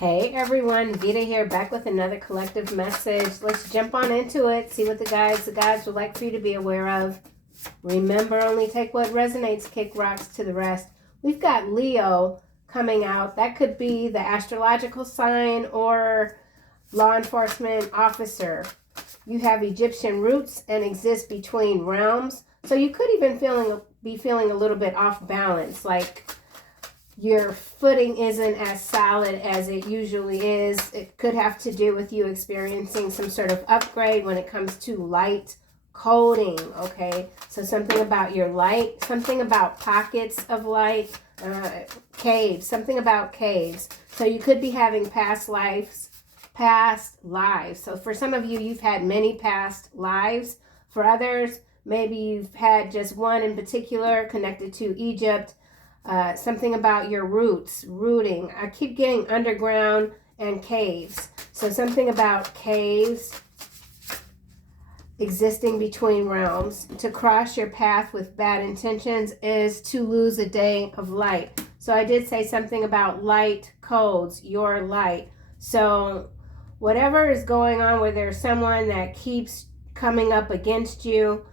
Hey everyone, Veda here, back with another collective message. Let's jump on into it, see what the guides would like for you to be aware of. Remember, only take what resonates, kick rocks to the rest. We've got Leo coming out. That could be the astrological sign or law enforcement officer. You have Egyptian roots and exist between realms. So you could even be feeling a little bit off balance, like your footing isn't as solid as it usually is. It could have to do with you experiencing some sort of upgrade when it comes to light coding, okay? So something about your light, something about pockets of light, caves, something about caves. So you could be having past lives. So for some of you, you've had many past lives. For others, maybe you've had just one in particular connected to Egypt. Something about your rooting. I keep getting underground and caves. So something about caves, existing between realms. To cross your path with bad intentions is to lose a day of light. So I did say something about light codes, your light. So whatever is going on where there's someone that keeps coming up against you,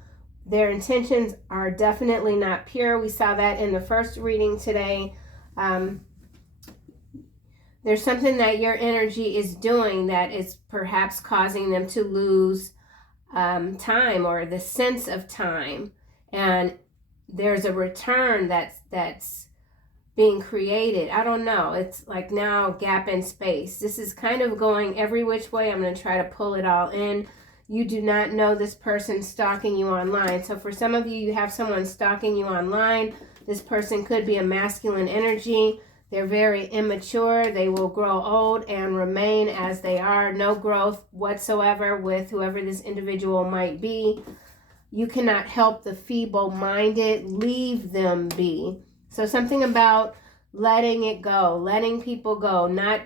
their intentions are definitely not pure. We saw that in the first reading today. There's something that your energy is doing that is perhaps causing them to lose time or the sense of time. And there's a return that's being created. I don't know. It's like now gap in space. This is kind of going every which way. I'm going to try to pull it all in. You do not know this person stalking you online. So for some of you, you have someone stalking you online. This person could be a masculine energy. They're very immature. They will grow old and remain as they are. No growth whatsoever with whoever this individual might be. You cannot help the feeble-minded. Leave them be. So something about letting it go, letting people go, not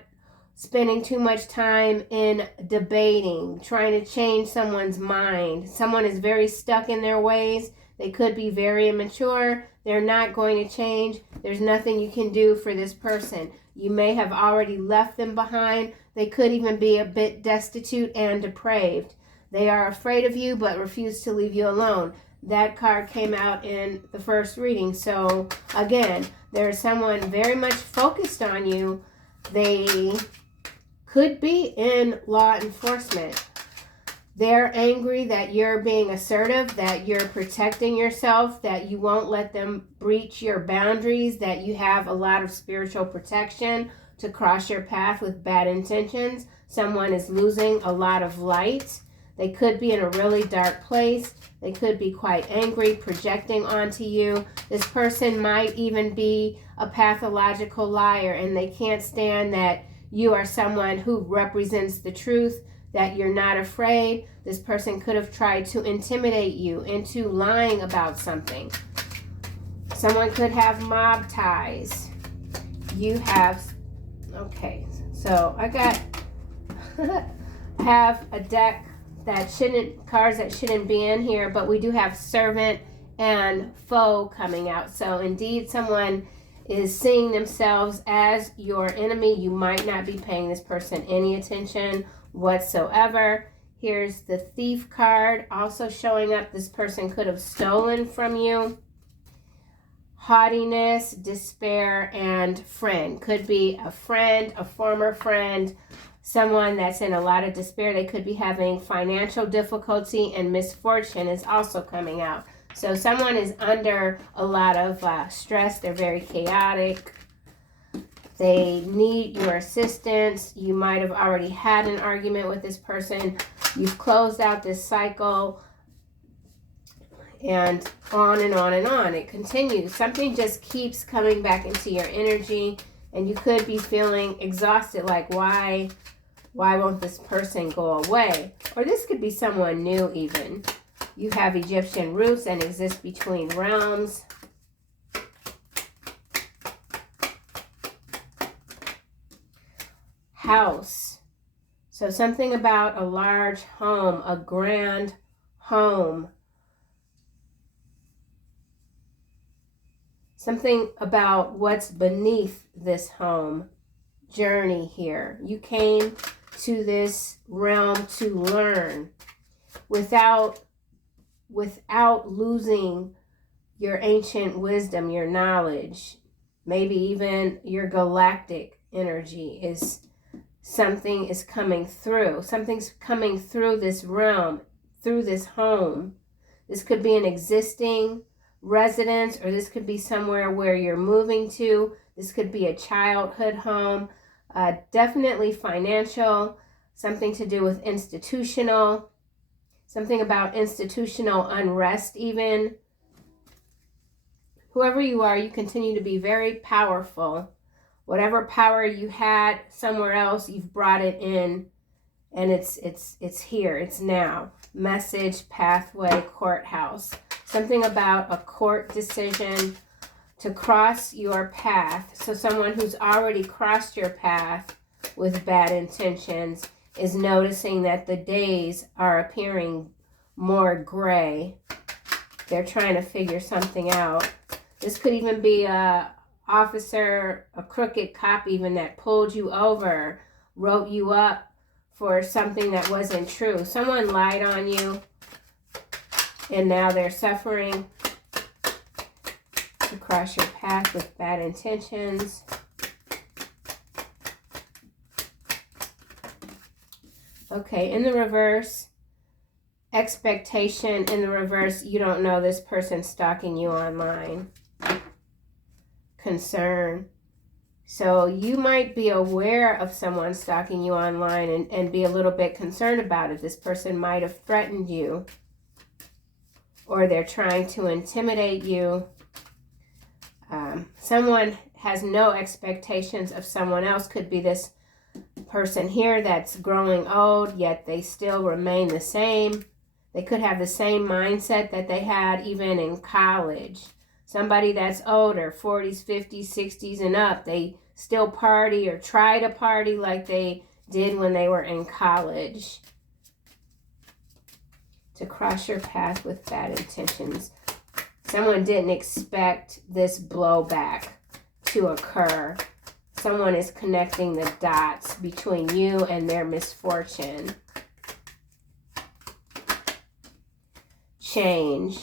spending too much time in debating, trying to change someone's mind. Someone is very stuck in their ways. They could be very immature. They're not going to change. There's nothing you can do for this person. You may have already left them behind. They could even be a bit destitute and depraved. They are afraid of you but refuse to leave you alone. That card came out in the first reading. So again, there's someone very much focused on you. They could be in law enforcement. They're angry that you're being assertive, that you're protecting yourself, that you won't let them breach your boundaries, that you have a lot of spiritual protection to cross your path with bad intentions. Someone is losing a lot of light. They could be in a really dark place. They could be quite angry, projecting onto you. This person might even be a pathological liar, and they can't stand that you are someone who represents the truth, that you're not afraid. This person could have tried to intimidate you into lying about something. Someone could have mob ties. You have, okay, so I have a deck cards that shouldn't be in here, but we do have servant and foe coming out. So indeed, someone is seeing themselves as your enemy. You might not be paying this person any attention whatsoever. Here's the thief card also showing up. This person could have stolen from you. Haughtiness, despair, and friend. Could be a friend, a former friend, someone that's in a lot of despair. They could be having financial difficulty, and misfortune is also coming out. So someone is under a lot of stress. They're very chaotic. They need your assistance. You might have already had an argument with this person. You've closed out this cycle, and on and on and on. It continues. Something just keeps coming back into your energy, and you could be feeling exhausted, like why won't this person go away? Or this could be someone new even. You have Egyptian roots and exist between realms. House. So something about a large home, a grand home. Something about what's beneath this home. journey here. You came to this realm to learn without losing your ancient wisdom, your knowledge, maybe even your galactic energy. Something is coming through. Something's coming through this realm, through this home. This could be an existing residence, or this could be somewhere where you're moving to. This could be a childhood home, definitely financial, something to do with institutional, something about institutional unrest even. Whoever you are, you continue to be very powerful. Whatever power you had somewhere else, you've brought it in, and it's here, it's now. Message, pathway, courthouse. Something about a court decision to cross your path. So someone who's already crossed your path with bad intentions is noticing that the days are appearing more gray. They're trying to figure something out. This could even be a officer, a crooked cop even, that pulled you over, wrote you up for something that wasn't true. Someone lied on you, and now they're suffering. To cross your path with bad intentions. Okay, in the reverse, expectation. In the reverse, you don't know this person stalking you online. Concern. So you might be aware of someone stalking you online and be a little bit concerned about it. This person might have threatened you, or they're trying to intimidate you. Someone has no expectations of someone else. Could be this person here that's growing old, yet they still remain the same. They could have the same mindset that they had even in college. Somebody that's older, 40s, 50s, 60s and up, they still party or try to party like they did when they were in college. To cross your path with bad intentions. Someone didn't expect this blowback to occur. Someone is connecting the dots between you and their misfortune. Change.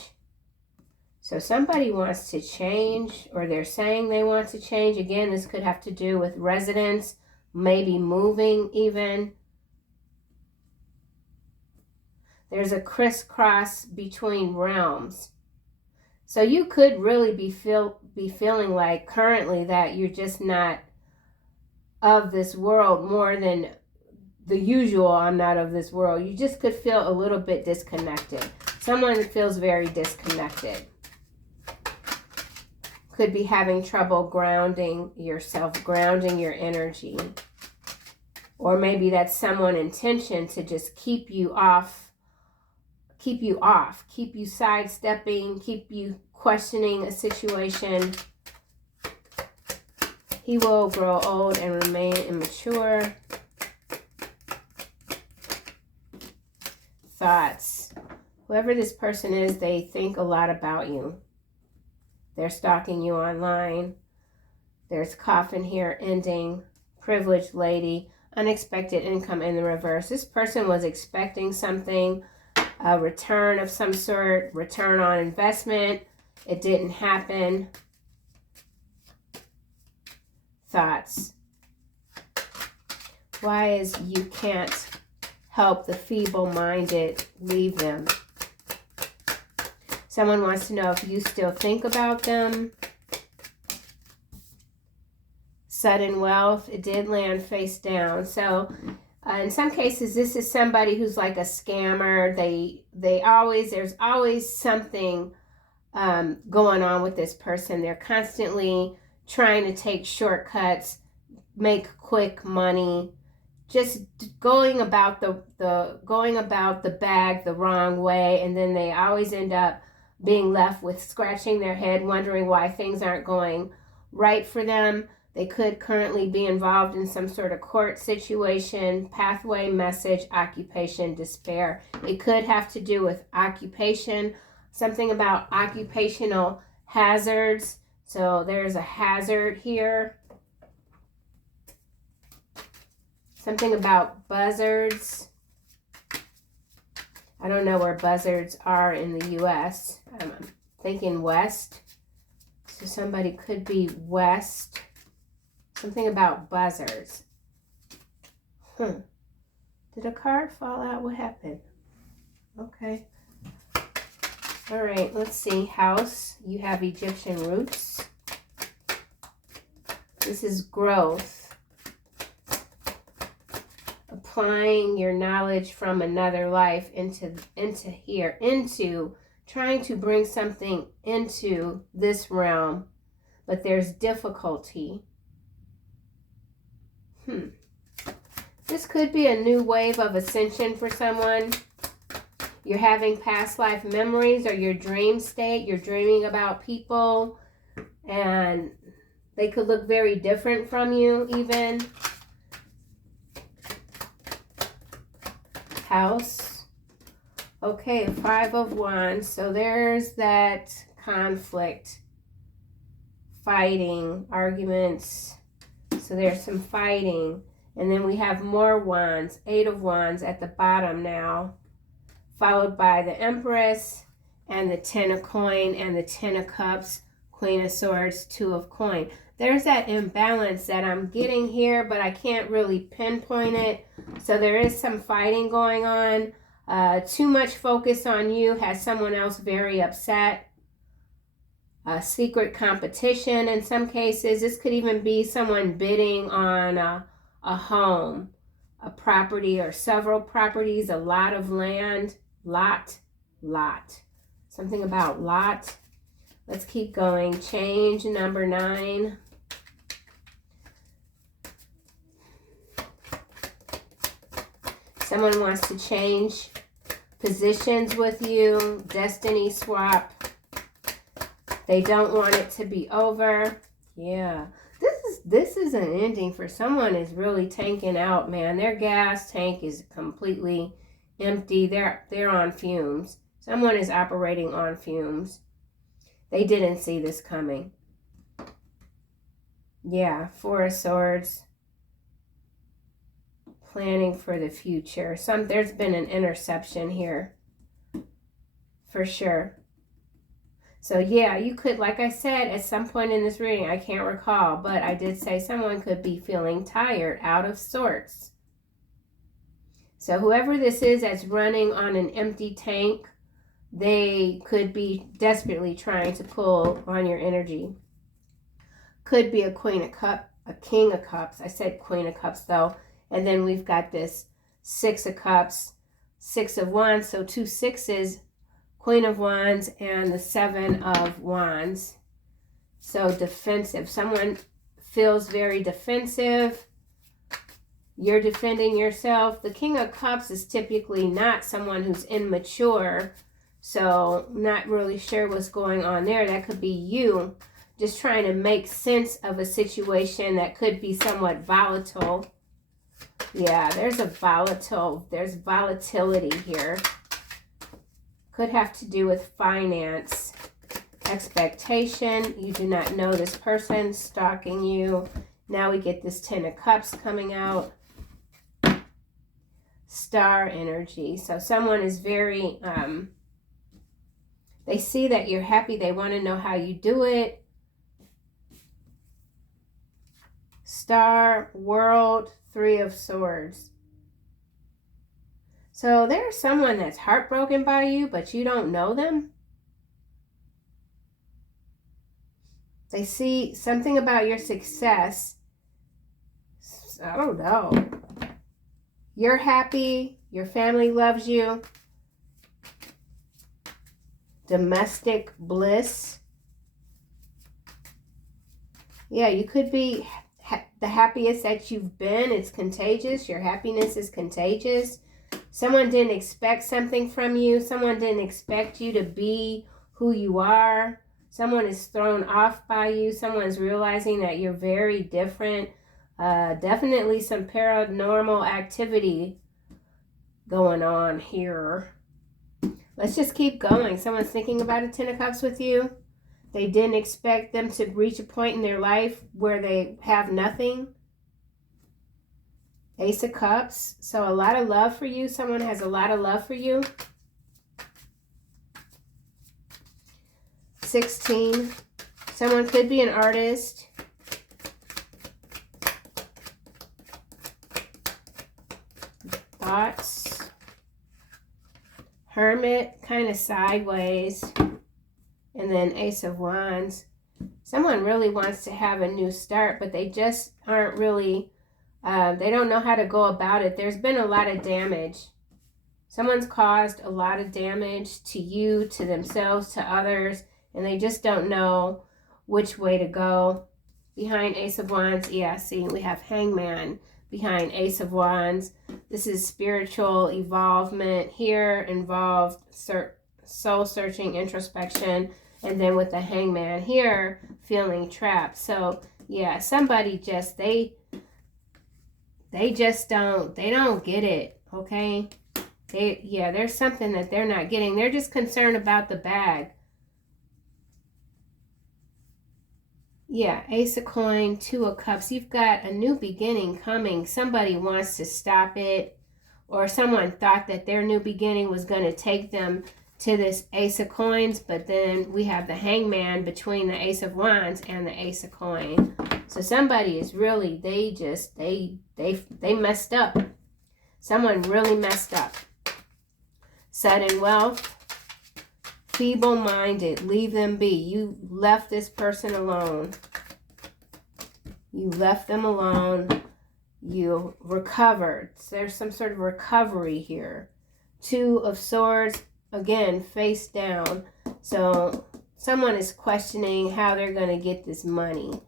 So somebody wants to change, or they're saying they want to change. Again, this could have to do with residence, maybe moving even. There's a crisscross between realms. So you could really be feeling like currently that you're just not of this world more than the usual. I'm not of this world. You just could feel a little bit disconnected. Someone feels very disconnected. Could be having trouble grounding yourself, grounding your energy. Or maybe that's someone's intention to just keep you sidestepping, keep you questioning a situation. He will grow old and remain immature. Thoughts. Whoever this person is, they think a lot about you. They're stalking you online. There's coffin here ending. Privileged lady. Unexpected income in the reverse. This person was expecting something, a return of some sort, return on investment. It didn't happen. Thoughts. Why is you can't help the feeble-minded, leave them? Someone wants to know if you still think about them. Sudden wealth. It did land face down. So in some cases, this is somebody who's like a scammer. There's always something going on with this person. They're constantly trying to take shortcuts, make quick money, just going about the bag the wrong way, and then they always end up being left with scratching their head, wondering why things aren't going right for them. They could currently be involved in some sort of court situation, pathway, message, occupation, despair. It could have to do with occupation, something about occupational hazards. So there's a hazard here. Something about buzzards. I don't know where buzzards are in the U.S. I'm thinking west. So somebody could be west. Something about buzzards. Did a card fall out? What happened? Okay. All right, let's see. House, you have Egyptian roots. This is growth. Applying your knowledge from another life into trying to bring something into this realm, but there's difficulty. This could be a new wave of ascension for someone. You're having past life memories or your dream state. You're dreaming about people and they could look very different from you even. House. Okay, 5 of Wands. So there's that conflict, fighting, arguments. So there's some fighting. And then we have more Wands, 8 of Wands at the bottom now, followed by the Empress and the 10 of Coin and the 10 of Cups, Queen of Swords, 2 of Coin. There's that imbalance that I'm getting here, but I can't really pinpoint it. So there is some fighting going on. Too much focus on you has someone else very upset. Secret competition in some cases. This could even be someone bidding on a home, a property or several properties, a lot of land, lot. Something about lot. Let's keep going. Change, number 9. Someone wants to change positions with you. Destiny swap. They don't want it to be over. Yeah. This is an ending for someone is really tanking out, man. Their gas tank is completely empty. They're on fumes. Someone is operating on fumes. They didn't see this coming. Yeah, 4 of Swords. Planning for the future. There's been an interception here. For sure. So yeah, you could, like I said, at some point in this reading, I can't recall, but I did say someone could be feeling tired, out of sorts. So whoever this is that's running on an empty tank, they could be desperately trying to pull on your energy. Could be a Queen of Cups, a King of Cups. I said Queen of Cups though. And then we've got this 6 of Cups, 6 of Wands. So 2 6s, Queen of Wands and the 7 of Wands. So defensive. Someone feels very defensive. You're defending yourself. The King of Cups is typically not someone who's immature. So not really sure what's going on there. That could be you just trying to make sense of a situation that could be somewhat volatile. Yeah, there's volatility here. Could have to do with finance, expectation. You do not know this person, stalking you. Now we get this 10 of Cups coming out. Star energy. So someone is very, they see that you're happy. They want to know how you do it. Star, World, 3 of Swords. So there's someone that's heartbroken by you, but you don't know them. They see something about your success. I don't know. You're happy. Your family loves you. Domestic bliss. Yeah, you could be the happiest that you've been. It's contagious. Your happiness is contagious. Someone didn't expect something from you. Someone didn't expect you to be who you are. Someone is thrown off by you. Someone's realizing that you're very different. Definitely some paranormal activity going on here. Let's just keep going. Someone's thinking about a 10 of Cups with you. They didn't expect them to reach a point in their life where they have nothing. Ace of Cups. So a lot of love for you. Someone has a lot of love for you. 16. Someone could be an artist. Thoughts. Hermit, kind of sideways. And then Ace of Wands. Someone really wants to have a new start, but they just aren't really, they don't know how to go about it. There's been a lot of damage. Someone's caused a lot of damage to you, to themselves, to others, and they just don't know which way to go. Behind Ace of Wands, yeah, see, we have Hangman behind Ace of Wands. This is spiritual evolvement here, involved soul searching, introspection, and then with the Hangman here, feeling trapped. So yeah, somebody just, they just don't get it, okay? Yeah, there's something that they're not getting. They're just concerned about the bag. Yeah, Ace of Coin, Two of Cups. You've got a new beginning coming. Somebody wants to stop it, or someone thought that their new beginning was going to take them to this Ace of Coins, but then we have the Hangman between the Ace of Wands and the Ace of Coin. So somebody is really, they messed up. Someone really messed up. Sudden wealth. Feeble-minded, leave them be. You left this person alone. You left them alone. You recovered. So there's some sort of recovery here. Two of Swords, again, face down. So someone is questioning how they're going to get this money.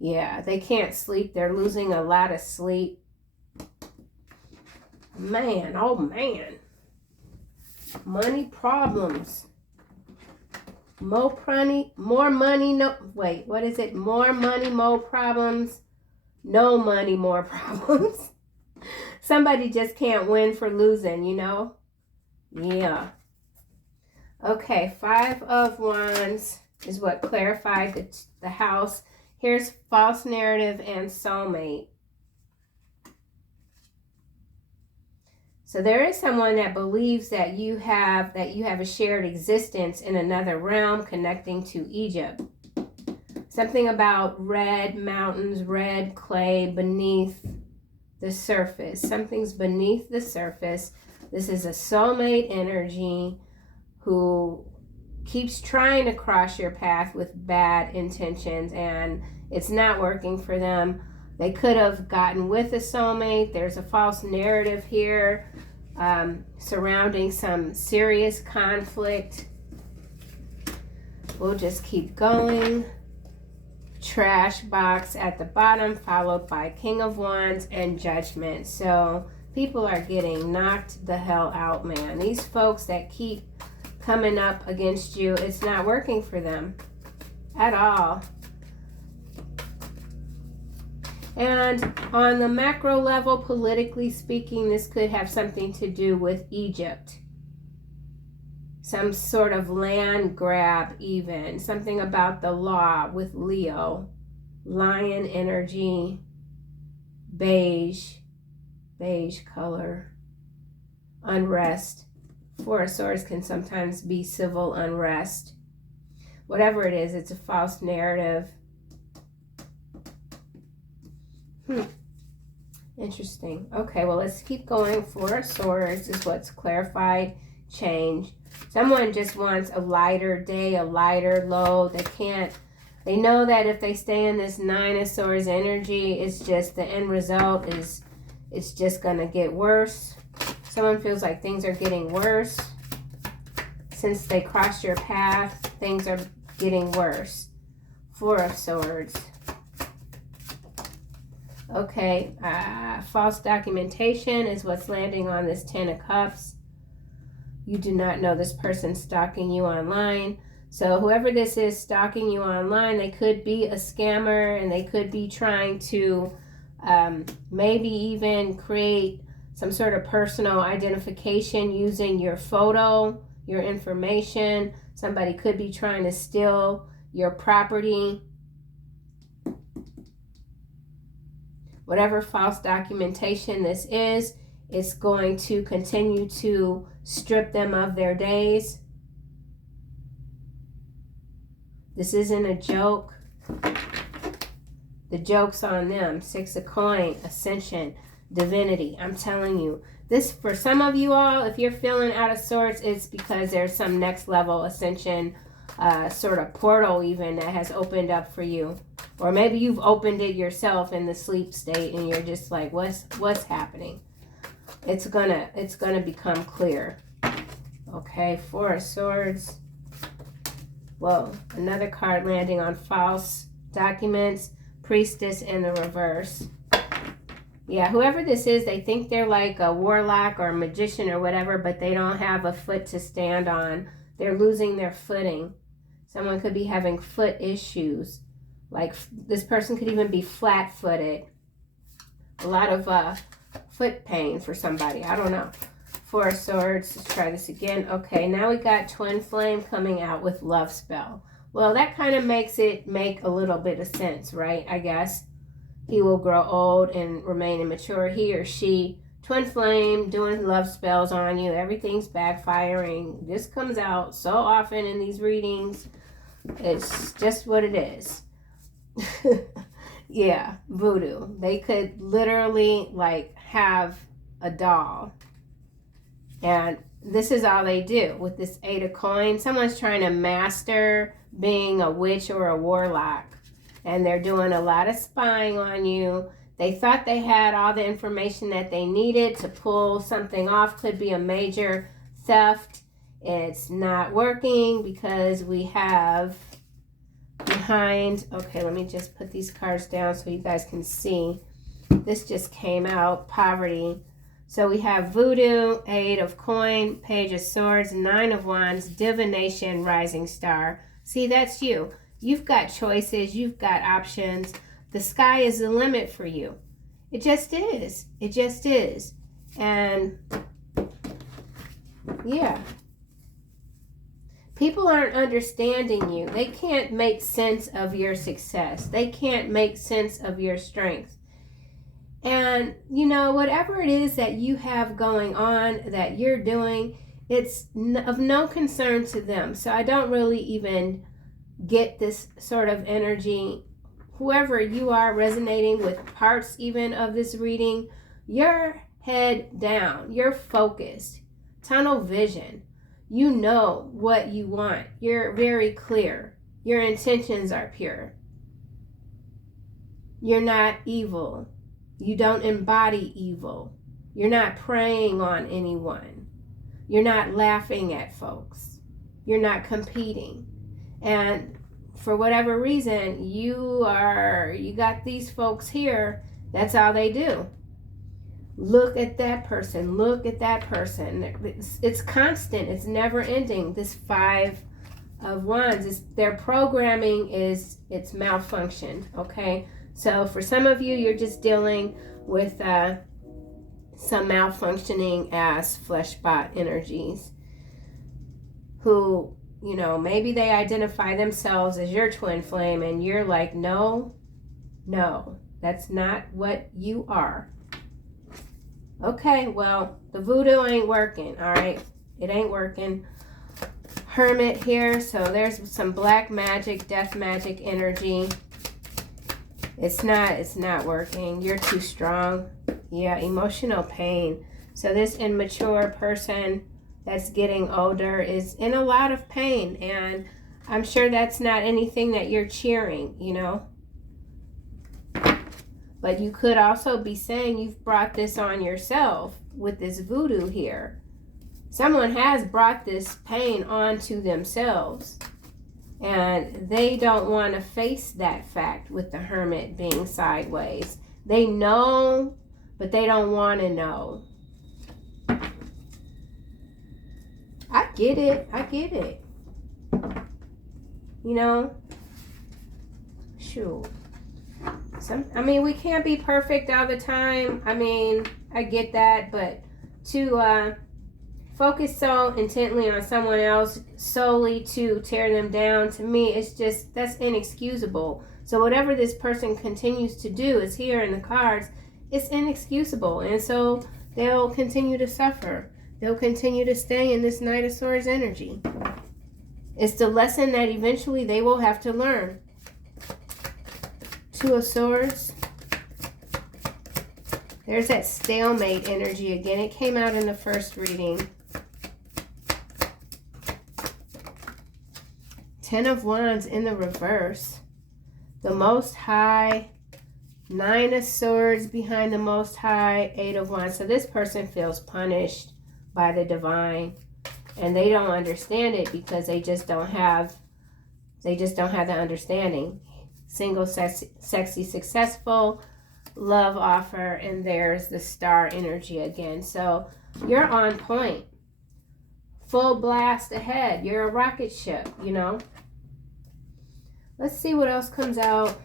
Yeah, they can't sleep. They're losing a lot of sleep. Man, oh man. Money problems. More money, no, wait, what is it? More money, more problems. No money, more problems. Somebody just can't win for losing, you know? Yeah. Okay, Five of Wands is what clarified the house. Here's false narrative and soulmate. So there is someone that believes that you have a shared existence in another realm connecting to Egypt. Something about red mountains, red clay beneath the surface. Something's beneath the surface. This is a soulmate energy who keeps trying to cross your path with bad intentions, and it's not working for them. They could have gotten with a soulmate. There's a false narrative here surrounding some serious conflict. We'll just keep going. Trash box at the bottom, followed by King of Wands and Judgment. So people are getting knocked the hell out, man. These folks that keep coming up against you, it's not working for them at all. And on the macro level, politically speaking, this could have something to do with Egypt. Some sort of land grab even. Something about the law with Leo. Lion energy. Beige color. Unrest. Four of Swords can sometimes be civil unrest. Whatever it is, it's a false narrative. Interesting. Okay, well, let's keep going. Four of Swords is what's clarified. Change. Someone just wants a lighter day, a lighter load. They know that if they stay in this Nine of Swords energy, it's just the end result is it's just going to get worse. Someone feels like things are getting worse. Since they crossed your path, things are getting worse. Four of Swords. Okay, false documentation is what's landing on this Ten of Cups. You do not know this person stalking you online. So whoever this is stalking you online, they could be a scammer, and they could be trying to maybe even create some sort of personal identification using your photo, your information. Somebody could be trying to steal your property. Whatever false documentation this is, it's going to continue to strip them of their days. This isn't a joke. The joke's on them. 6 of coin, ascension, divinity. I'm telling you, this, for some of you all, if you're feeling out of sorts, it's because there's some next level ascension sort of portal even that has opened up for you. Or maybe you've opened it yourself in the sleep state and you're just like, what's happening? It's gonna become clear. Okay, 4 of swords. Whoa, another card landing on false documents. Priestess in the reverse. Yeah, whoever this is, they think they're like a warlock or a magician or whatever, but they don't have a foot to stand on. They're losing their footing. Someone could be having foot issues. Like this person could even be flat-footed. A lot of foot pain for somebody. I don't know. 4 of swords. Let's try this again. Okay, now we got twin flame coming out with love spell. Well, that kind of makes it make a little bit of sense, right? I guess. He will grow old and remain immature. He or she, twin flame, doing love spells on you. Everything's backfiring. This comes out so often in these readings. It's just what it is. Yeah, voodoo. They could literally like have a doll. And this is all they do with this 8 of coins. Someone's trying to master being a witch or a warlock. And they're doing a lot of spying on you. They thought they had all the information that they needed to pull something off. Could be a major theft. It's not working because we have behind. Okay, let me just put these cards down so you guys can see. This just came out, poverty. So we have voodoo, 8 of coin, page of swords, 9 of wands, divination, rising star. See, that's you. You've got choices. You've got options. The sky is the limit for you. It just is. It just is. And yeah. People aren't understanding you. They can't make sense of your success. They can't make sense of your strength. And, you know, whatever it is that you have going on, that you're doing, it's of no concern to them. So I don't really even get this sort of energy. Whoever you are resonating with parts even of this reading, you're head down. You're focused. Tunnel vision. You know what you want. You're very clear. Your intentions are pure. You're not evil. You don't embody evil. You're not preying on anyone. You're not laughing at folks. You're not competing. And for whatever reason, you got these folks here, that's all they do. Look at that person. Look at that person. It's constant. It's never ending. This 5 of wands, their programming it's malfunctioned, okay? So for some of you, you're just dealing with some malfunctioning ass flesh bot energies who, you know, maybe they identify themselves as your twin flame and you're like, no, that's not what you are. Okay, well, the voodoo ain't working, all right? It ain't working. Hermit here, so there's some black magic, death magic energy. It's not working. You're too strong. Yeah, emotional pain. So this immature person that's getting older is in a lot of pain, and I'm sure that's not anything that you're cheering, you know. But you could also be saying you've brought this on yourself with this voodoo here. Someone has brought this pain onto themselves. And they don't want to face that fact with the hermit being sideways. They know, but they don't want to know. I get it. You know? Shoot. I mean, we can't be perfect all the time. I mean, I get that, but to focus so intently on someone else solely to tear them down, to me, it's just, that's inexcusable. So whatever this person continues to do is here in the cards, it's inexcusable. And so they'll continue to suffer. They'll continue to stay in this Knight of Swords energy. It's the lesson that eventually they will have to learn. Two of Swords. There's that stalemate energy again. It came out in the first reading. Ten of Wands in the reverse. The Most High. Nine of Swords behind the Most High. Eight of Wands. So this person feels punished by the divine. And they don't understand it because they just don't have the understanding. Single, sexy, successful, love offer, and there's the star energy again. So you're on point. Full blast ahead. You're a rocket ship, you know. Let's see what else comes out.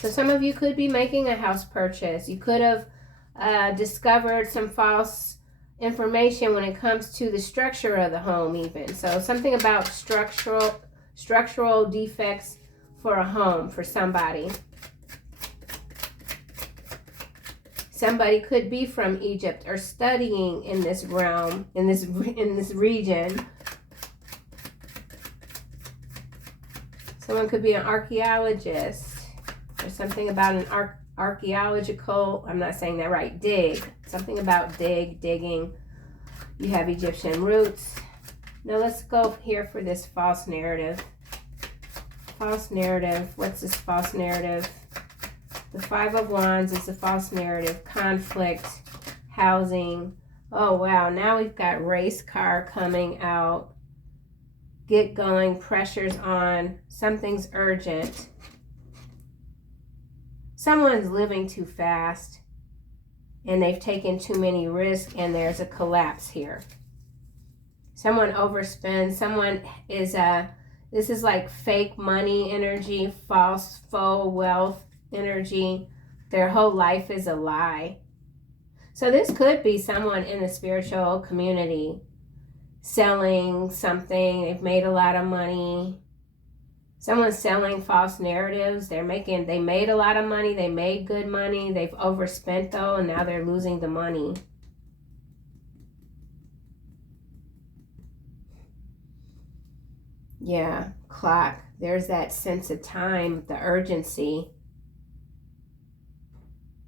So some of you could be making a house purchase. You could have discovered some false information when it comes to the structure of the home even. So something about structural defects for a home for somebody. Somebody could be from Egypt or studying in this realm, in this region. Someone could be an archaeologist. There's something about an archaeological, I'm not saying that right, dig. Something about digging. You have Egyptian roots. Now let's go here for this false narrative. False narrative. What's this false narrative? The Five of Wands is the false narrative. Conflict. Housing. Oh, wow. Now we've got race car coming out. Get going. Pressure's on. Something's urgent. Someone's living too fast. And they've taken too many risks. And there's a collapse here. Someone overspends. Someone is this is like fake money energy, false faux wealth energy. Their whole life is a lie. So this could be someone in the spiritual community selling something. They've made a lot of money. Someone's selling false narratives. They made a lot of money. They made good money. They've overspent though, and now they're losing the money. Yeah, clock. There's that sense of time, the urgency.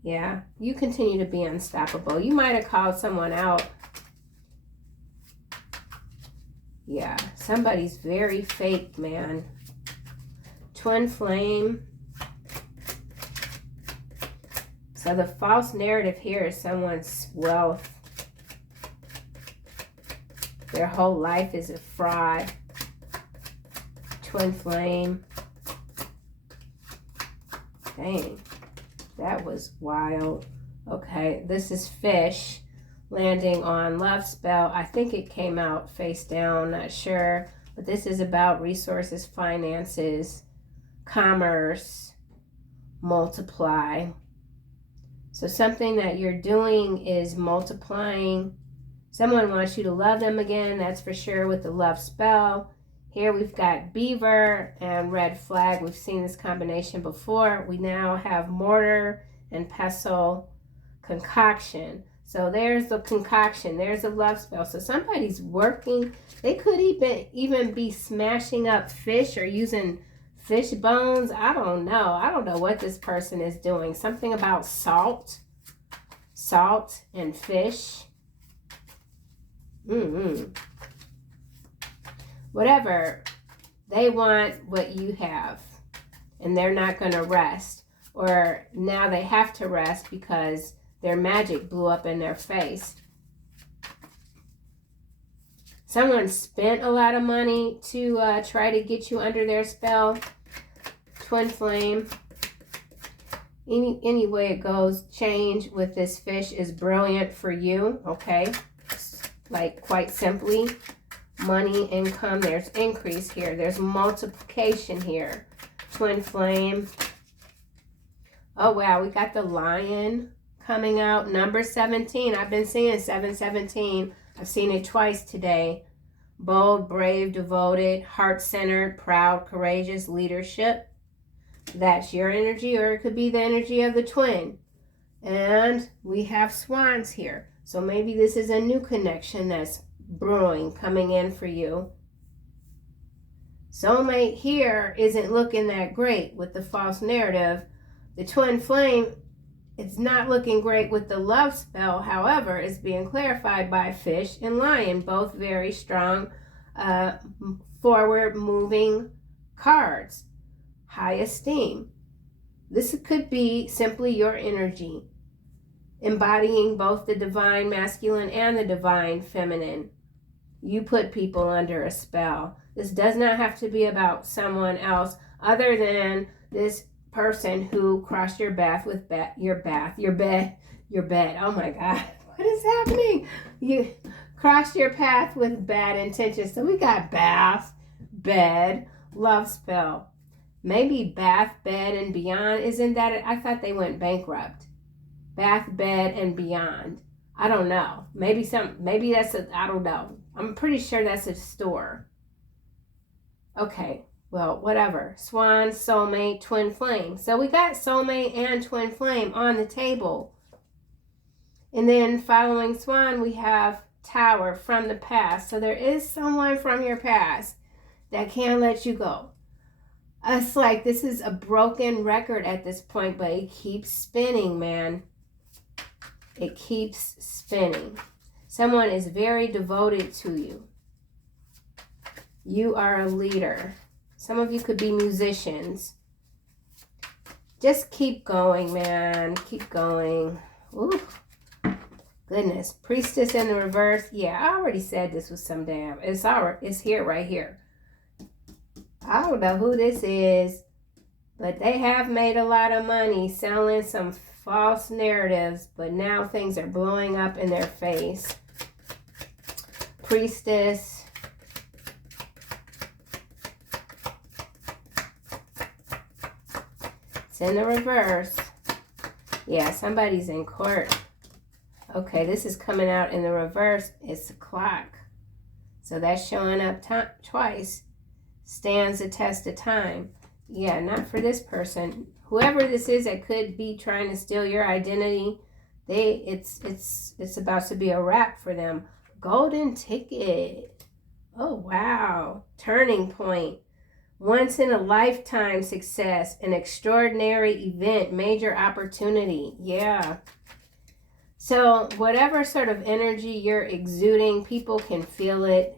Yeah, you continue to be unstoppable. You might have called someone out. Yeah, somebody's very fake, man. Twin flame. So the false narrative here is someone's wealth. Their whole life is a fraud. Twin flame. Dang, that was wild. Okay, this is fish landing on love spell. I think it came out face down, not sure. But this is about resources, finances, commerce, multiply. So something that you're doing is multiplying. Someone wants you to love them again, that's for sure, with the love spell. Here we've got beaver and red flag. We've seen this combination before. We now have mortar and pestle concoction. So there's the concoction. There's a love spell. So somebody's working. They could even be smashing up fish or using fish bones. I don't know. I don't know what this person is doing. Something about salt. Salt and fish. Whatever, they want what you have, and they're not going to rest, or now they have to rest because their magic blew up in their face. Someone spent a lot of money to try to get you under their spell. Twin flame. Any way it goes, change with this fish is brilliant for you, okay? Like, quite simply. Money, income, there's increase here. There's multiplication here. Twin flame. Oh, wow. We got the lion coming out. Number 17. I've been seeing 717. I've seen it twice today. bold, brave, devoted, heart-centered, proud, courageous, leadership. That's your energy, or it could be the energy of the twin. And we have swans here. So maybe this is a new connection that's brewing, coming in for you. Soulmate here isn't looking that great with the false narrative. The twin flame, it's not looking great with the love spell. However, it's being clarified by fish and lion, both very strong, forward-moving cards. High esteem. This could be simply your energy, embodying both the divine masculine and the divine feminine. You put people under a spell. This does not have to be about someone else other than this person who crossed your path with your bed. Oh my God, what is happening? You crossed your path with bad intentions. So we got bath, bed, love spell. Maybe bath, bed, and beyond. Isn't that it? I thought they went bankrupt. Bath, bed, and beyond. I don't know. Maybe that's I don't know. I'm pretty sure that's a store. Okay, well, whatever. Swan, soulmate, twin flame. So we got soulmate and twin flame on the table. And then following swan, we have tower, from the past. So there is someone from your past that can't let you go. It's like this is a broken record at this point, but it keeps spinning, man. It keeps spinning. Someone is very devoted to you. You are a leader. Some of you could be musicians. Just keep going, man. Keep going. Ooh, goodness. Priestess in the reverse. Yeah, I already said this was some damn. It's here, right here. I don't know who this is, but they have made a lot of money selling some false narratives, but now things are blowing up in their face. Priestess. It's in the reverse. Yeah, somebody's in court. Okay, this is coming out in the reverse. It's a clock. So that's showing up twice. Stands the test of time. Yeah, not for this person. Whoever this is that could be trying to steal your identity, it's about to be a wrap for them. Golden ticket. Oh, wow. Turning point. Once in a lifetime success, an extraordinary event, major opportunity. Yeah. So whatever sort of energy you're exuding, people can feel it.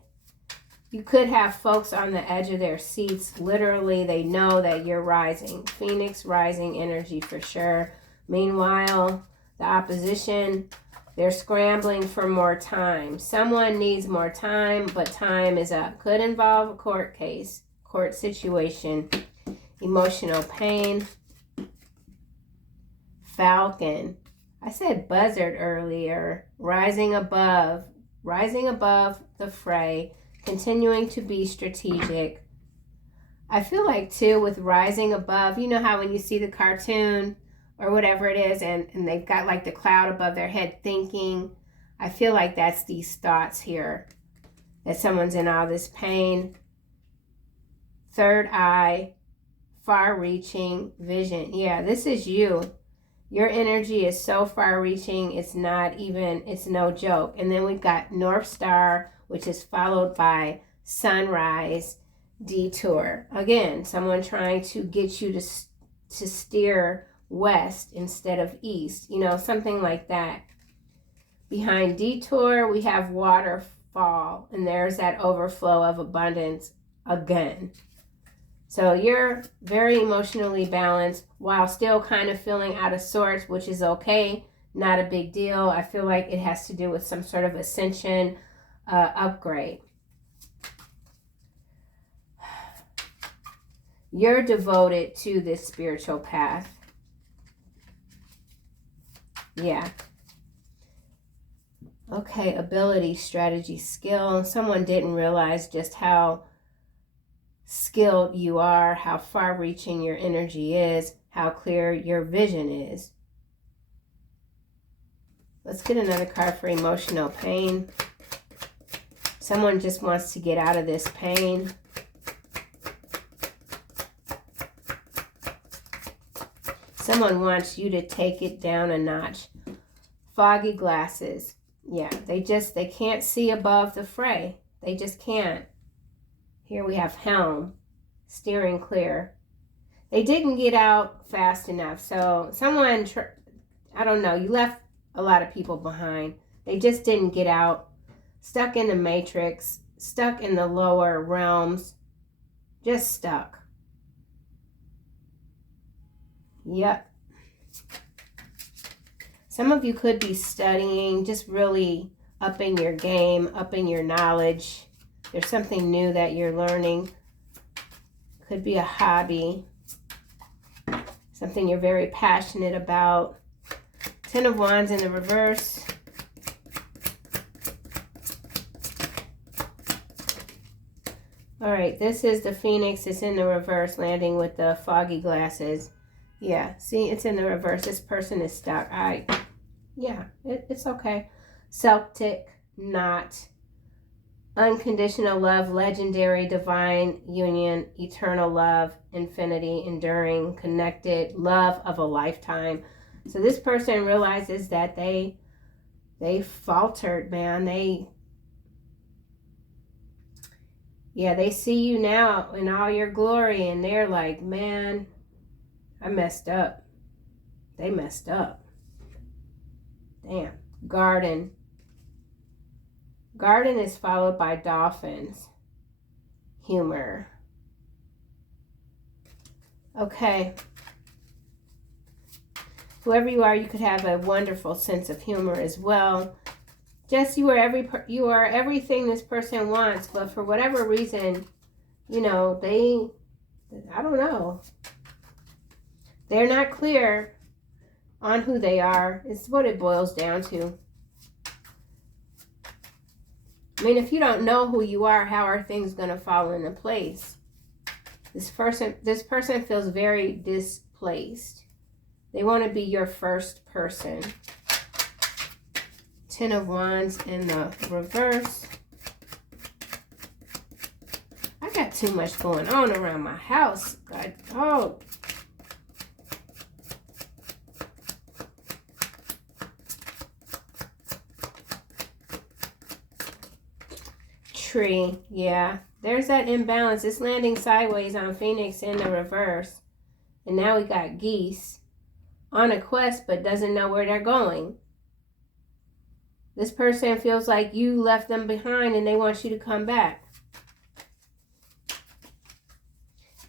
You could have folks on the edge of their seats. Literally, they know that you're rising. Phoenix rising energy for sure. Meanwhile, the opposition, they're scrambling for more time. Someone needs more time, but time is up. Could involve a court case, court situation, emotional pain. Falcon. I said buzzard earlier. Rising above the fray. Continuing to be strategic. I feel like too with rising above, you know how when you see the cartoon or whatever it is and they've got like the cloud above their head thinking, I feel like that's these thoughts here, that someone's in all this pain. Third eye, far-reaching vision. Yeah, this is you. Your energy is so far-reaching, it's no joke. And then we've got North Star, which is followed by sunrise, detour. Again, someone trying to get you to steer west instead of east, something like that. Behind detour, we have waterfall, and there's that overflow of abundance again. So you're very emotionally balanced while still kind of feeling out of sorts, which is okay, not a big deal. I feel like it has to do with some sort of ascension, upgrade. You're devoted to this spiritual path. Yeah. Okay, ability, strategy, skill. Someone didn't realize just how skilled you are, how far-reaching your energy is, how clear your vision is. Let's get another card for emotional pain. Someone just wants to get out of this pain. Someone wants you to take it down a notch. Foggy glasses. Yeah, they can't see above the fray. They just can't. Here we have helm, steering clear. They didn't get out fast enough. So someone, I don't know, you left a lot of people behind. They just didn't get out. Stuck in the matrix, stuck in the lower realms, just stuck. Yep. Some of you could be studying, just really upping your game, upping your knowledge. There's something new that you're learning. Could be a hobby, something you're very passionate about. Ten of Wands in the reverse. All right, this is the Phoenix. It's in the reverse, landing with the foggy glasses. Yeah, see, it's in the reverse. This person is stuck. Yeah, it's okay. Celtic knot. Unconditional love, legendary, divine union, eternal love, infinity, enduring, connected, love of a lifetime. So this person realizes that they faltered, man. They see you now in all your glory, and they're like, man, I messed up. They messed up. Damn. Garden. Garden is followed by dolphins. Humor. Okay. Whoever you are, you could have a wonderful sense of humor as well. Just you are everything this person wants, but for whatever reason, you know, I don't know. They're not clear on who they are. It's what it boils down to. I mean, if you don't know who you are, how are things going to fall into place? This person feels very displaced. They want to be your first person. Ten of Wands in the reverse. I got too much going on around my house. Tree, yeah. There's that imbalance. It's landing sideways on Phoenix in the reverse. And now we got geese on a quest but doesn't know where they're going. This person feels like you left them behind and they want you to come back.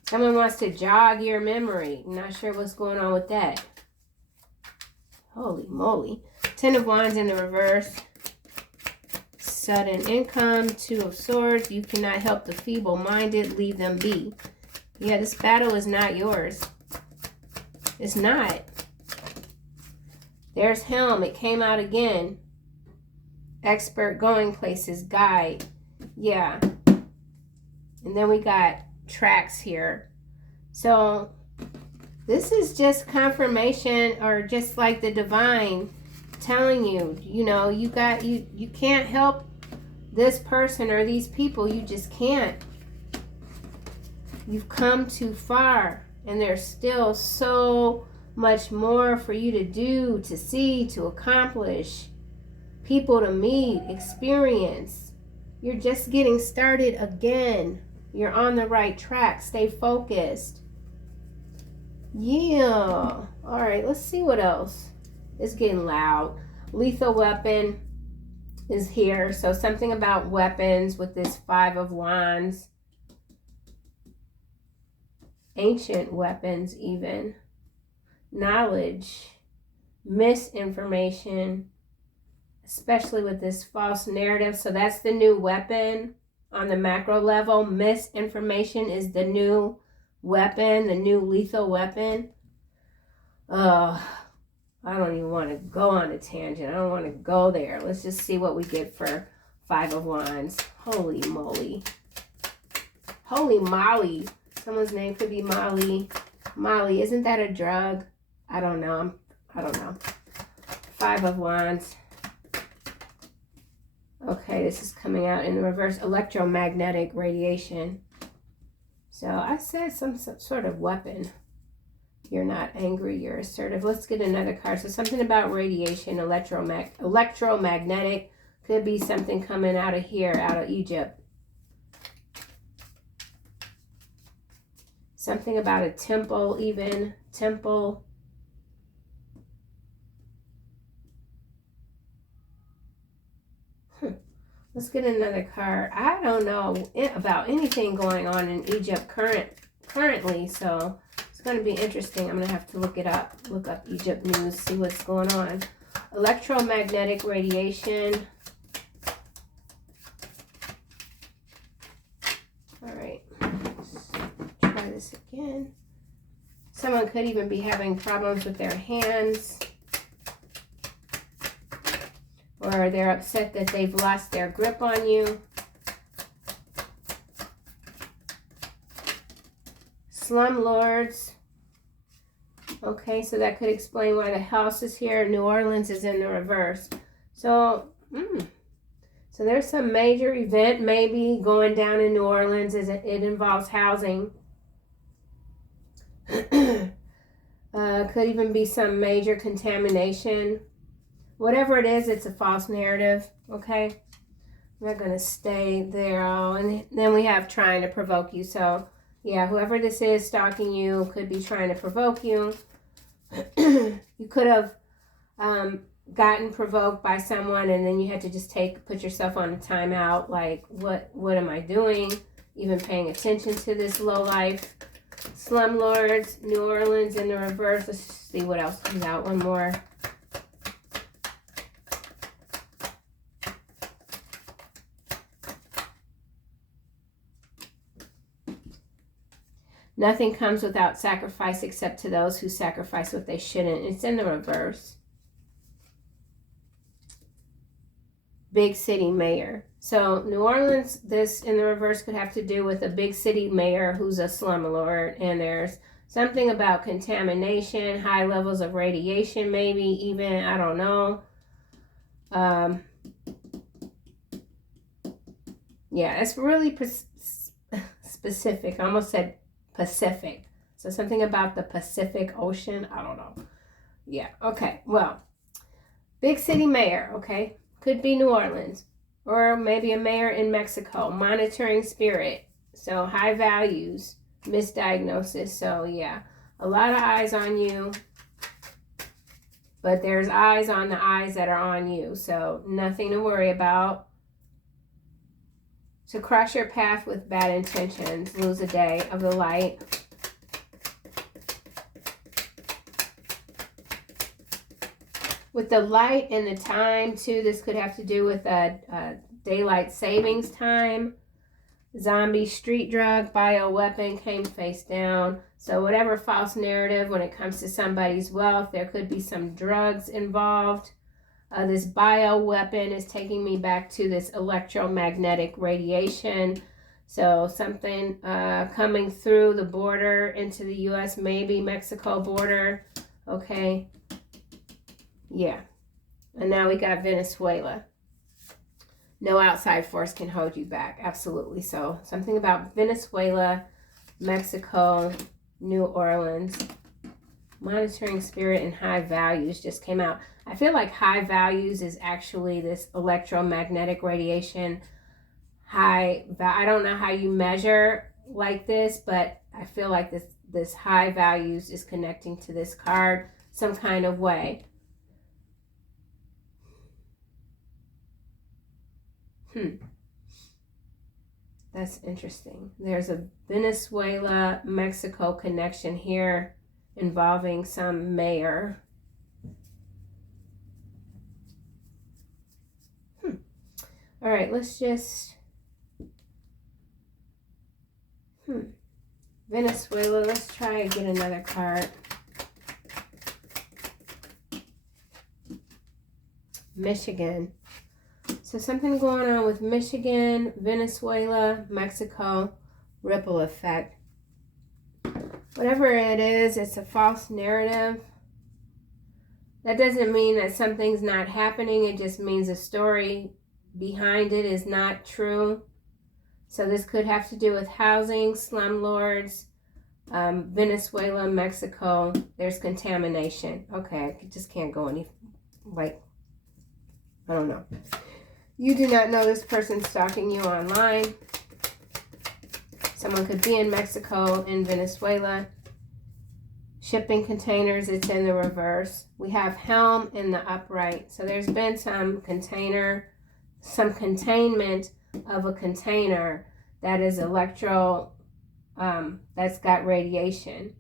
Someone wants to jog your memory. I'm not sure what's going on with that. Holy moly. Ten of Wands in the reverse. Sudden income. Two of Swords. You cannot help the feeble-minded. Leave them be. Yeah, this battle is not yours. It's not. There's Helm. It came out again. Expert, going places, guide. Yeah. And then we got tracks here. So this is just confirmation, or just like the divine telling you, you know, you can't help this person or these people. You just can't. You've come too far, and there's still so much more for you to do, to see, to accomplish. People to meet, experience. You're just getting started again. You're on the right track. Stay focused. Yeah. All right, let's see what else. It's getting loud. Lethal weapon is here. So something about weapons with this Five of Wands. Ancient weapons even. Knowledge. Misinformation. Especially with this false narrative. So that's the new weapon on the macro level. Misinformation is the new weapon, the new lethal weapon. I don't even want to go on a tangent. I don't want to go there. Let's just see what we get for Five of Wands. Holy moly. Holy Molly. Someone's name could be Molly. Molly, isn't that a drug? I don't know. Five of Wands. Okay, this is coming out in the reverse, electromagnetic radiation. So I said some sort of weapon. You're not angry, you're assertive. Let's get another card. So something about radiation, electromagnetic. Could be something coming out of here, out of Egypt. Something about a temple even. Temple. Let's get another card. I don't know about anything going on in Egypt currently, so it's going to be interesting. I'm going to have to look it up. Look up Egypt news, see what's going on. Electromagnetic radiation. All right. Let's try this again. Someone could even be having problems with their hands. Or they're upset that they've lost their grip on you. Slumlords. Okay, so that could explain why the house is here. New Orleans is in the reverse. So, so there's some major event maybe going down in New Orleans. It involves housing. Could even be some major contamination. Whatever it is, it's a false narrative, okay? I'm not going to stay there. Oh, and then we have trying to provoke you. So, yeah, whoever this is stalking you could be trying to provoke you. You could have gotten provoked by someone and then you had to just put yourself on a timeout. Like, what am I doing? Even paying attention to this low life. Slumlords, New Orleans in the reverse. Let's see what else comes out. One more. Nothing comes without sacrifice except to those who sacrifice what they shouldn't. It's in the reverse. Big city mayor. So New Orleans, this in the reverse could have to do with a big city mayor who's a slumlord. And there's something about contamination, high levels of radiation maybe even. I don't know. Yeah, it's really specific. I almost said Pacific. So something about the Pacific Ocean. I don't know. Yeah. Okay. Well, big city mayor. Okay. Could be New Orleans. Or maybe a mayor in Mexico. Monitoring spirit. So high values. Misdiagnosis. So yeah. A lot of eyes on you. But there's eyes on the eyes that are on you. So nothing to worry about. To cross your path with bad intentions, lose a day of the light. With the light and the time, too, this could have to do with daylight savings time. Zombie, street drug, bioweapon came face down. So whatever false narrative when it comes to somebody's wealth, there could be some drugs involved. This bioweapon is taking me back to this electromagnetic radiation. So something coming through the border into the U.S., maybe Mexico border. Okay. Yeah. And now we got Venezuela. No outside force can hold you back. Absolutely. So something about Venezuela, Mexico, New Orleans. Monitoring spirit and high values just came out. I feel like high values is actually this electromagnetic radiation. I don't know how you measure like this, but I feel like this high values is connecting to this card some kind of way. That's interesting. There's a Venezuela, Mexico connection here involving some mayor. All right, let's just... Venezuela, let's try and get another card. Michigan. So something going on with Michigan, Venezuela, Mexico, ripple effect. Whatever it is, it's a false narrative. That doesn't mean that something's not happening. It just means a story behind it is not true. So this could have to do with housing, slumlords, Venezuela, Mexico. There's contamination. Okay, I just can't go any, like, I don't know. You do not know this person stalking you online. Someone could be in Mexico, in Venezuela. Shipping containers, it's in the reverse. We have helm in the upright. So there's been some containment of a container that is that's got radiation.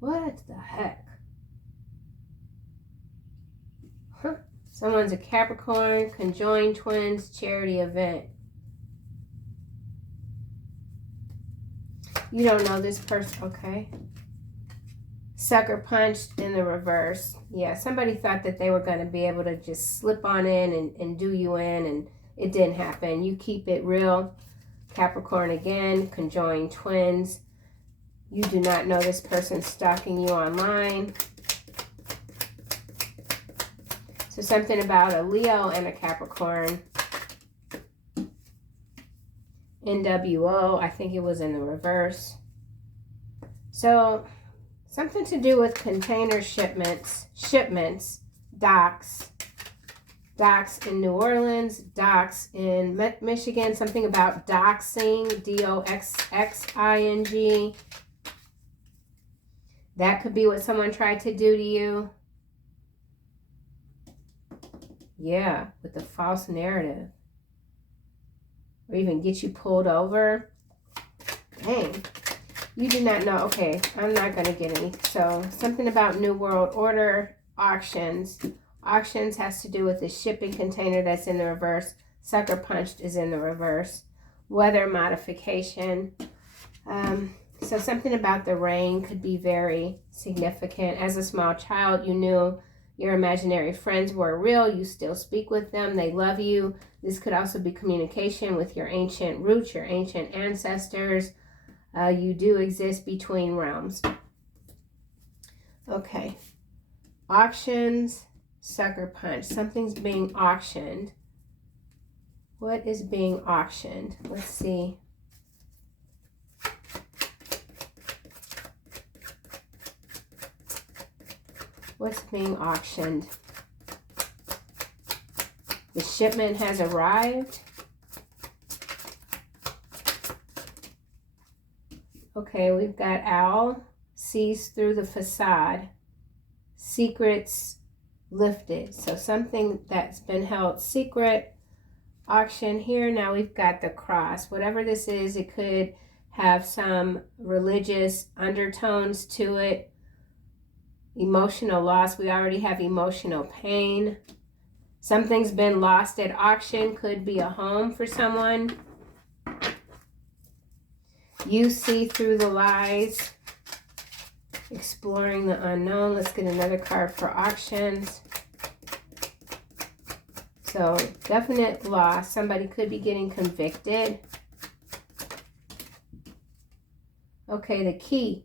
What the heck? Huh. Someone's a Capricorn, conjoined twins, charity event. You don't know this person, okay. Sucker punched in the reverse. Yeah, somebody thought that they were going to be able to just slip on in and do you in, and it didn't happen. You keep it real. Capricorn again, conjoined twins. You do not know this person stalking you online. So something about a Leo and a Capricorn. NWO, I think it was in the reverse. So something to do with container shipments, docks in New Orleans, docks in Michigan, something about doxing, DOXXING. That could be what someone tried to do to you. Yeah, with the false narrative. Or even get you pulled over. Dang. You do not know. Okay, I'm not going to get any. So something about New World Order, auctions. Auctions has to do with the shipping container that's in the reverse. Sucker punched is in the reverse. Weather modification. So something about the rain could be very significant. As a small child, you knew your imaginary friends were real. You still speak with them. They love you. This could also be communication with your ancient roots, your ancient ancestors. You do exist between realms. Okay. Auctions, sucker punch. Something's being auctioned. What is being auctioned? Let's see. What's being auctioned? The shipment has arrived. Okay, we've got owl, sees through the facade, secrets lifted. So something that's been held secret, auction here. Now we've got the cross. Whatever this is, it could have some religious undertones to it. Emotional loss. We already have emotional pain. Something's been lost at auction. Could be a home for someone. You see through the lies. Exploring the unknown. Let's get another card for auctions. So definite loss. Somebody could be getting convicted. Okay, the key.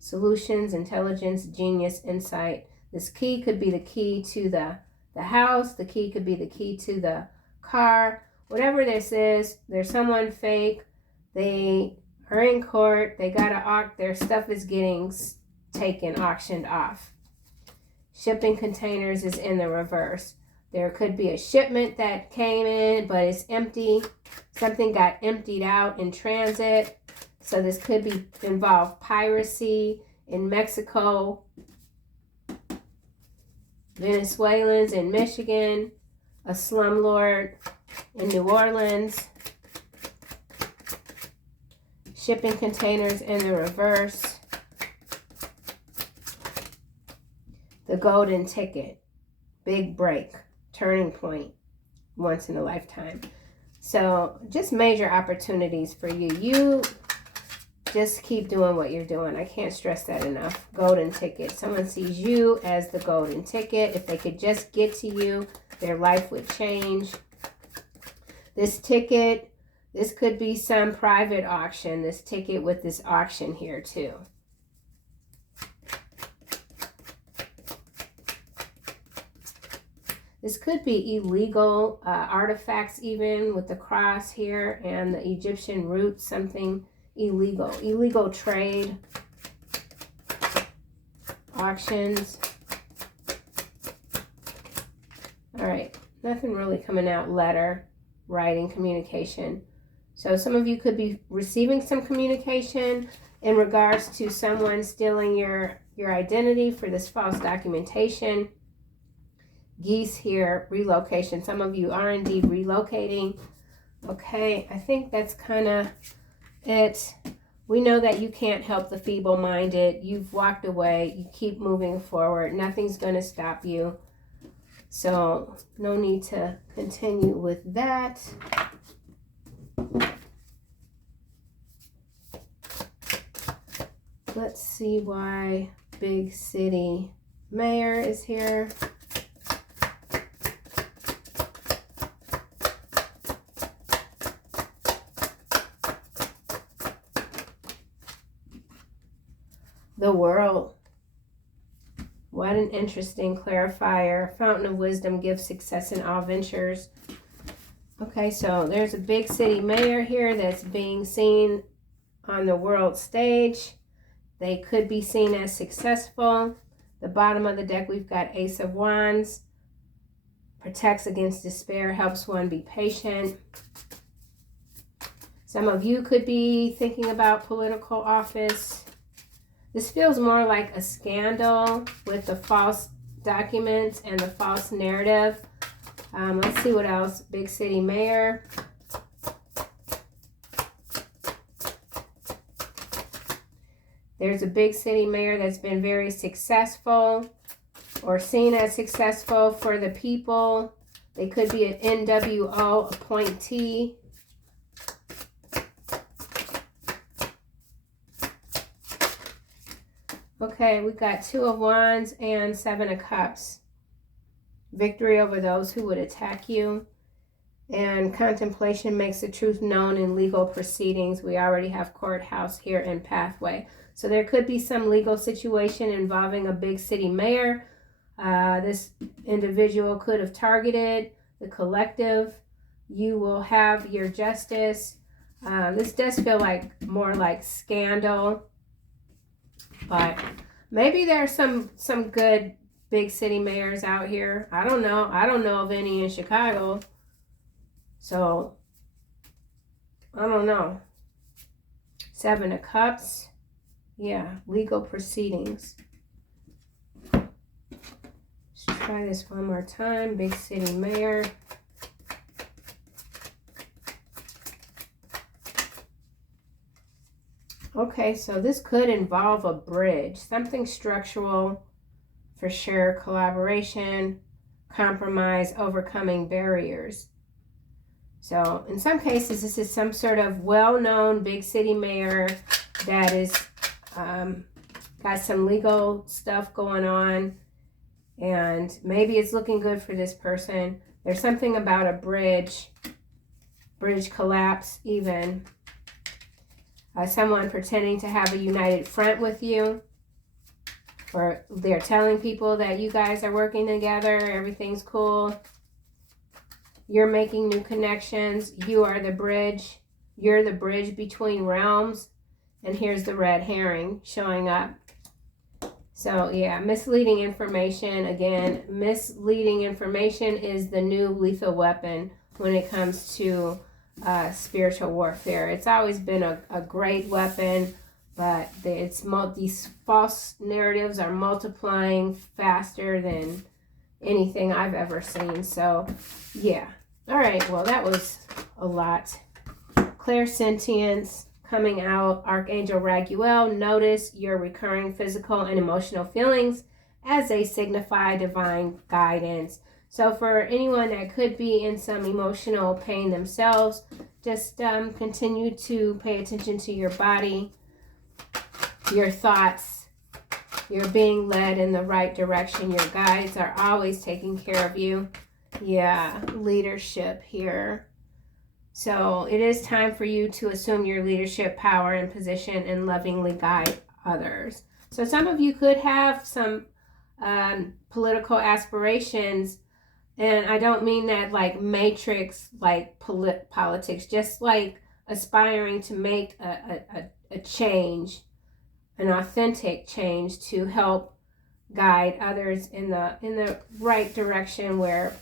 Solutions, intelligence, genius, insight. This key could be the key to the house. The key could be the key to the car. Whatever this is, there's someone fake. They are in court. They got to their stuff is getting taken, auctioned off. Shipping containers is in the reverse. There could be a shipment that came in, but it's empty. Something got emptied out in transit. So this could involve piracy in Mexico, Venezuelans in Michigan, a slumlord in New Orleans, shipping containers in the reverse, the golden ticket, big break, turning point, once in a lifetime. So just major opportunities for you. You just keep doing what you're doing. I can't stress that enough. Golden ticket. Someone sees you as the golden ticket. If they could just get to you, their life would change. This ticket, this could be some private auction. This ticket with this auction here too. This could be illegal artifacts, even with the cross here and the Egyptian roots, something illegal. Illegal trade, auctions. All right, nothing really coming out. Letter, writing, communication. So some of you could be receiving some communication in regards to someone stealing your identity for this false documentation. Geese here, relocation. Some of you are indeed relocating. Okay, I think that's kind of it. We know that you can't help the feeble-minded. You've walked away. You keep moving forward. Nothing's going to stop you. So no need to continue with that. Let's see why big city mayor is here. The world. What an interesting clarifier. Fountain of wisdom gives success in all ventures. Okay, so there's a big city mayor here that's being seen on the world stage. They could be seen as successful. The bottom of the deck, we've got Ace of Wands. Protects against despair, helps one be patient. Some of you could be thinking about political office. This feels more like a scandal with the false documents and the false narrative. Let's see what else. Big city mayor. There's a big city mayor that's been very successful or seen as successful for the people. They could be an NWO appointee. Okay, we've got Two of Wands and Seven of Cups. Victory over those who would attack you. And contemplation makes the truth known in legal proceedings. We already have courthouse here and pathway. So there could be some legal situation involving a big city mayor. This individual could have targeted the collective. You will have your justice. This does feel like more like scandal. But maybe there's some good big city mayors out here. I don't know. I don't know of any in Chicago. So, I don't know. Seven of Cups. Yeah, legal proceedings. Let's try this one more time. Big city mayor. Okay, so this could involve a bridge. Something structural for sure. Collaboration, compromise, overcoming barriers. So in some cases, this is some sort of well-known big city mayor that is got some legal stuff going on, and maybe it's looking good for this person. There's something about a bridge collapse even. Someone pretending to have a united front with you, or they're telling people that you guys are working together, everything's cool. You're making new connections. You are the bridge. You're the bridge between realms. And here's the red herring showing up. So yeah, misleading information. Again, misleading information is the new lethal weapon when it comes to spiritual warfare. It's always been a great weapon, but these false narratives are multiplying faster than anything I've ever seen. So yeah. All right, well, that was a lot. Clairsentience coming out. Archangel Raguel, notice your recurring physical and emotional feelings as they signify divine guidance. So for anyone that could be in some emotional pain themselves, just continue to pay attention to your body, your thoughts. You're being led in the right direction. Your guides are always taking care of you. Yeah, leadership here. So it is time for you to assume your leadership power and position and lovingly guide others. So some of you could have some political aspirations And I don't mean that like matrix, like politics, just like aspiring to make a change, an authentic change to help guide others in the right direction where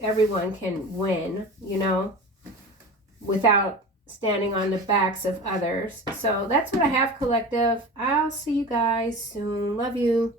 everyone can win, you know, without standing on the backs of others. So that's what I have, collective. I'll see you guys soon. Love you.